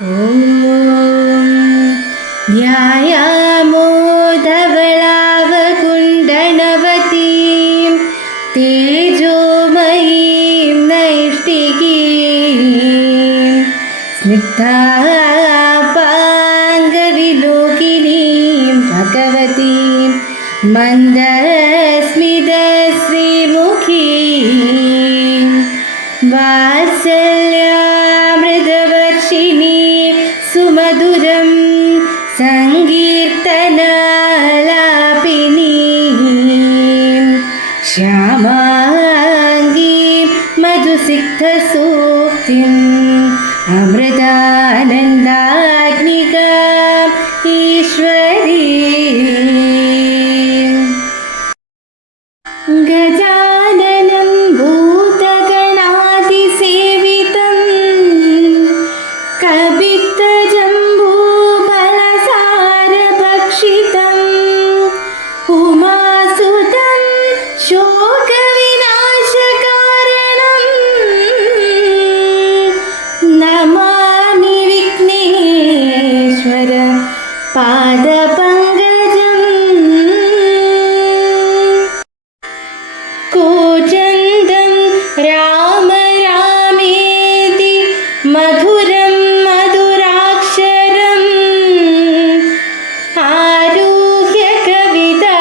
ഓം ധ്യായാമോ ധവളാവകുണ്ഡനവതീം തേജോമയീം നൈഷ്ഠികീം സ്നിഗ്ധാപാംഗവിലോകിനീം ഭഗവതീം മന്ദസ്മിതശ്രീമുഖീം വാത്സല്യാമൃതവർഷിണീ സുമധുരം സങ്കീർത്തനാലാപിനീം ശ്യാമാംഗീം മധുസിക്തസൂക്തിം അമൃതാനന്ദാഗ്നികാം ഈശ്വരീം ഗജാനനം ഭൂതഗണാതിസേവിതം കപിത്തജംബൂഫലസാരഭക്ഷിതം ഉമാസുതം ശോകവിനാശകാരണം നമാമി വിഘ്നേശ്വര പാദപങ്കജം കൂജന്തം രാമ രാമേതി മധുരം മധുരാക്ഷരം ആരുഹ്യ കവിതാശാഖാം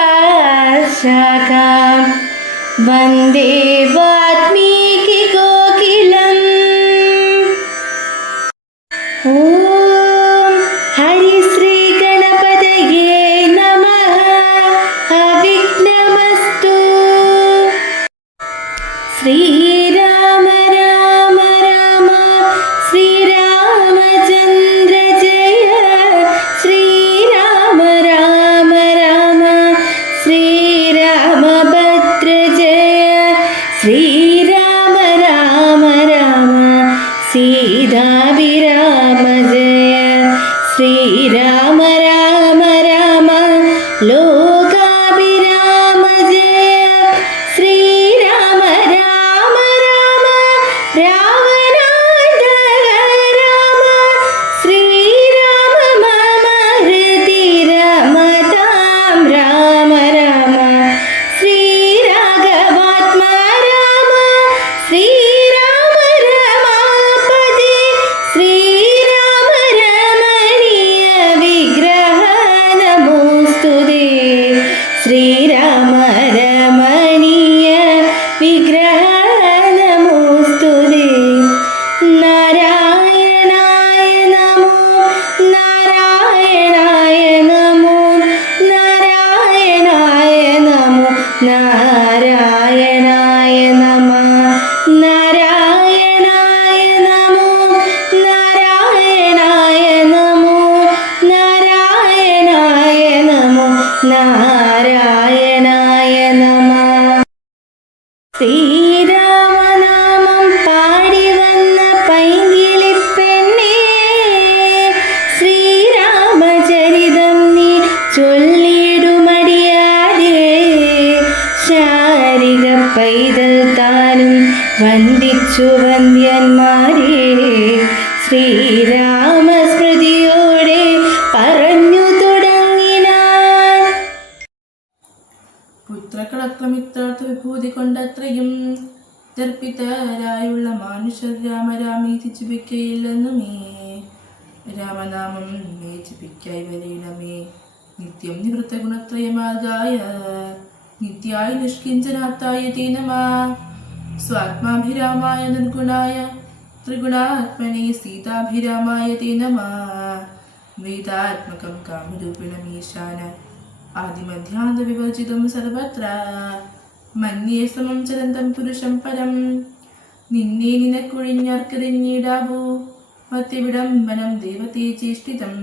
വന്ദേ വാൽമീകി കോകിലം. ഓം ഹരിശ്രീ ഗണപതയേ നമഃ. അവിഘ്നമസ്തു. ശ്രീരാമ രാമ രാമ ശ്രീരാമചന്ദ്ര ജയ. ശ്രീരാമ രാമ രാമ ശ്രീരാമഭദ്ര ജയ. ശ്രീരാമ രാമ രാമ സീതാഭിരാമ ജയ. ശ്രീരാമ രാമ രാമ ലോകാഭിരാമ ജയ. ശ്രീരാമ രാമ രാമ രാവണാന്തക രാമ. ശ്രീരാമ മമ ഹൃദി രമതാം രാമ രാമ. ശ്രീരാഘവാത്മാ രാമ. ശ്രീരാമ രമാപതി. ശ്രീരാമ രമണീയ വിഗ്രഹ നമോസ്തുതേ. ശ്രീരാമ രമണീയ വിഗ്രഹ നമോസ്തുതേ. നാരായണായ നമോ നാരായണായ നമോ നാരായണായ നമോ നാരായണായ നമ. നാരായണായ നമോ നാരായണായ നമോ നാരായണായ നമോ നാരായണായ നമ. ശ്രീരാമനാമം പാടി വന്ന പൈങ്കിളിപ്പെണ്ണേ, ശ്രീരാമചരിതം നീ ചൊല്ലിടുമടിയാതെ. ശാരിക പൈതൽ താനും വന്ദിച്ചു വന്ദ്യന്മാരെ. ശ്രീരാമസ്മൃതിയോടെ പറഞ്ഞു തുടങ്ങിനാൻ. പുത്രകളക്രമിത്രാർത്ഥ വിഭൂതി കൊണ്ടത്രയും ദർപ്പിതരായുള്ള മാനുഷർ രാമരാമീതി ജപിക്കയില്ലെന്നുമേ. രാമനാമം മേ ജപിക്കായി വരേണമേ. നിത്യം നിവൃത്ത ഗുണത്രയമാർഗായ നിത്യായ നിഷ്കിഞ്ചനാത്തായ തേ നമഃ. സ്വാത്മാഭിരാമായ നിർഗുണായ ത്രിഗുണാത്മനെ സീതാഭിരാമായ തേ നമഃ. വേദാത്മകം കാമരൂപിണമീശാന ആദിമധ്യാന്ത വിവർജിതം സർവത്ര. മന്യേ സമം ചരന്തം പുരുഷം പരം. നിന്നെ നിനക്കൊഴിഞ്ഞാർക്കെറിഞ്ഞിടാവൂ മത്യവിടംബനം ദേവതേ ചേഷ്ടിതം.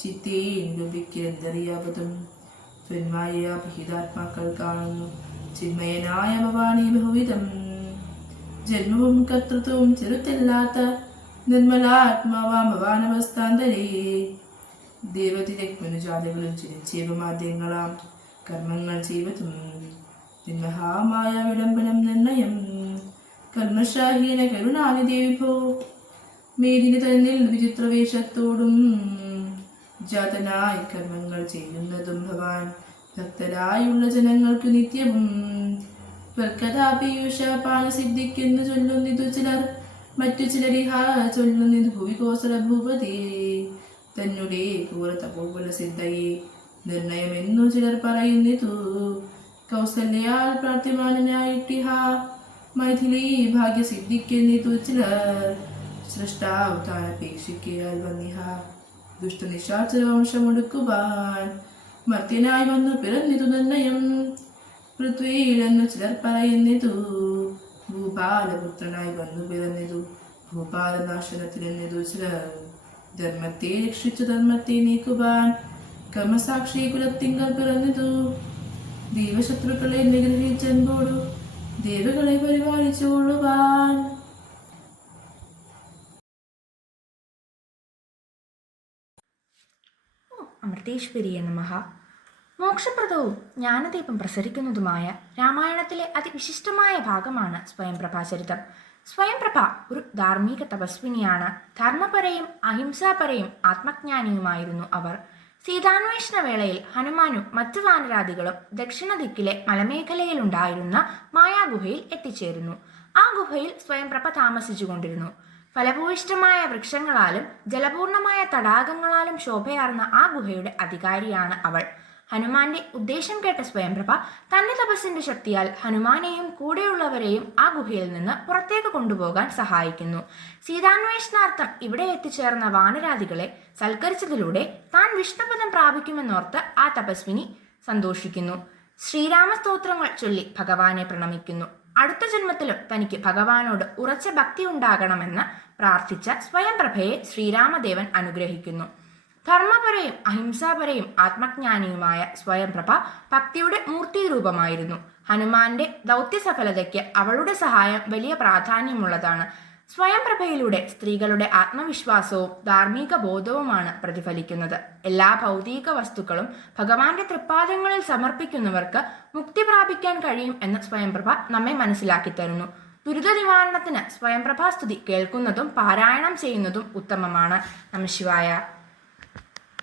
ചിത്തേ നിരൂപിക്കന്തറിയാവതും ത്വന്മായാഭിഹിതാത്മാക്കൾ കാണുന്നു ചിന്മയനായ ഭവാനി ബഹുവിധം. ജന്മവും കർത്തൃത്വവും ചെറുത്തല്ലാത്ത നിർമ്മലാത്മാവാം ഭവാനവസ്ഥാന്തരേ. ദേവതിരക്മനുജാതികളും ചിരഞ്ജീവമാദ്യങ്ങളാം കർമ്മങ്ങൾ ചെയ്വതും നിന്മഹാമായ വിളംബനം നിർണയം. കർമ്മശാഹീന കരുണാനിധി വിഭോ മേദിനി തന്നിൽ വിചിത്ര വേഷത്തോടും ജാതനായി കർമ്മങ്ങൾ ചെയ്യുന്നതും ഭവാൻ ഭക്തരായുള്ള ജനങ്ങൾക്ക് നിത്യവും പീയൂഷപാന സിദ്ധിക്കെന്ന് ചൊല്ലുന്നിതു ചിലർ, മറ്റു ചിലരിഹ ചൊല്ലുന്നിതു ഭൂവി കോസല ഭൂപതി തന്നെ പൂരതപോകുല സിദ്ധയെ നിർണയമെന്നു ചിലർ പറയുന്നിതു. കൗസല്യാൽ പ്രാർത്ഥ്യമാനായിട്ടിഹ മൈഥിലി ഭാഗ്യസിദ്ധിക്കെന്നിതു ചിലർ, സൃഷ്ടാവതാരപേക്ഷിക്കയാൽ വന്നിഹ ദുഷ്ടനിശാചര വംശമൊടുക്കുവാൻ മർത്യനായി വന്നു പിറന്നിതു നിർണയം. പൃഥ്വിയിലെന്നു ചിലർ പറയുന്നിതു ഭൂപാലപുത്രനായി വന്നു പിറന്നിതു ഭൂപാലനാശനത്തിനെന്നിതു ചിലർ. ധർമ്മത്തെ രക്ഷിച്ചു ധർമ്മത്തെ നീക്കുവാൻ കർമ്മസാക്ഷി കുലത്തിങ്കൽ പിറന്നിതു. ദൈവശത്രുക്കളെ നിഗ്രഹിച്ചൻപോടു ദേവകളെ പരിപാലിച്ചുകൊള്ളുവാൻ. അമൃതേശ്വരിയെ നമഃ. മോക്ഷപ്രദവും ജ്ഞാനദീപം പ്രസരിക്കുന്നതുമായ രാമായണത്തിലെ അതിവിശിഷ്ടമായ ഭാഗമാണ് സ്വയംപ്രഭാചരിതം. സ്വയംപ്രഭ ഒരു ധാർമ്മിക തപസ്വിനിയാണ്. ധർമ്മപരയും അഹിംസാപരയും ആത്മജ്ഞാനിയുമായിരുന്നു അവർ. സീതാന്വേഷണ വേളയിൽ ഹനുമാനും മറ്റു വാനരാദികളും ദക്ഷിണ ദിക്കിലെ മലമേഖലയിലുണ്ടായിരുന്ന മായാഗുഹയിൽ എത്തിച്ചേരുന്നു. ആ ഗുഹയിൽ സ്വയംപ്രഭ താമസിച്ചുകൊണ്ടിരുന്നു. ഫലഭൂയിഷ്ടമായ വൃക്ഷങ്ങളാലും ജലപൂർണമായ തടാകങ്ങളാലും ശോഭയാർന്ന ആ ഗുഹയുടെ അധികാരിയാണ് അവൾ. ഹനുമാന്റെ ഉദ്ദേശം കേട്ട സ്വയംപ്രഭ തന്റെ തപസ്സിന്റെ ശക്തിയാൽ ഹനുമാനെയും കൂടെയുള്ളവരെയും ആ ഗുഹയിൽ നിന്ന് പുറത്തേക്ക് കൊണ്ടുപോകാൻ സഹായിക്കുന്നു. സീതാന്വേഷണാർത്ഥം ഇവിടെ എത്തിച്ചേർന്ന വാനരാദികളെ സൽക്കരിച്ചതിലൂടെ താൻ വിഷ്ണുപദം പ്രാപിക്കുമെന്നോർത്ത് ആ തപസ്വിനി സന്തോഷിക്കുന്നു. ശ്രീരാമസ്തോത്രങ്ങൾ ചൊല്ലി ഭഗവാനെ പ്രണമിക്കുന്നു. അടുത്ത ജന്മത്തിലും തനിക്ക് ഭഗവാനോട് ഉറച്ച ഭക്തി ഉണ്ടാകണമെന്ന് പ്രാർത്ഥിച്ച സ്വയംപ്രഭയെ ശ്രീരാമദേവൻ അനുഗ്രഹിക്കുന്നു. ധർമ്മപരയും അഹിംസാപരയും ആത്മജ്ഞാനിയുമായ സ്വയംപ്രഭ ഭക്തിയുടെ മൂർത്തിരൂപമായിരുന്നു. ഹനുമാന്റെ ദൗത്യസഫലതയ്ക്ക് അവളുടെ സഹായം വലിയ പ്രാധാന്യമുള്ളതാണ്. സ്വയംപ്രഭയിലൂടെ സ്ത്രീകളുടെ ആത്മവിശ്വാസവും ധാർമ്മിക ബോധവുമാണ് പ്രതിഫലിക്കുന്നത്. എല്ലാ ഭൗതിക വസ്തുക്കളും ഭഗവാന്റെ തൃപ്പാദങ്ങളിൽ സമർപ്പിക്കുന്നവർക്ക് മുക്തി പ്രാപിക്കാൻ കഴിയും എന്ന് സ്വയംപ്രഭ നമ്മെ മനസ്സിലാക്കി തരുന്നു. ദുരിത നിവാരണത്തിന് സ്വയംപ്രഭാസ്തുതി കേൾക്കുന്നതും പാരായണം ചെയ്യുന്നതും ഉത്തമമാണ്. നമഃ ശിവായ.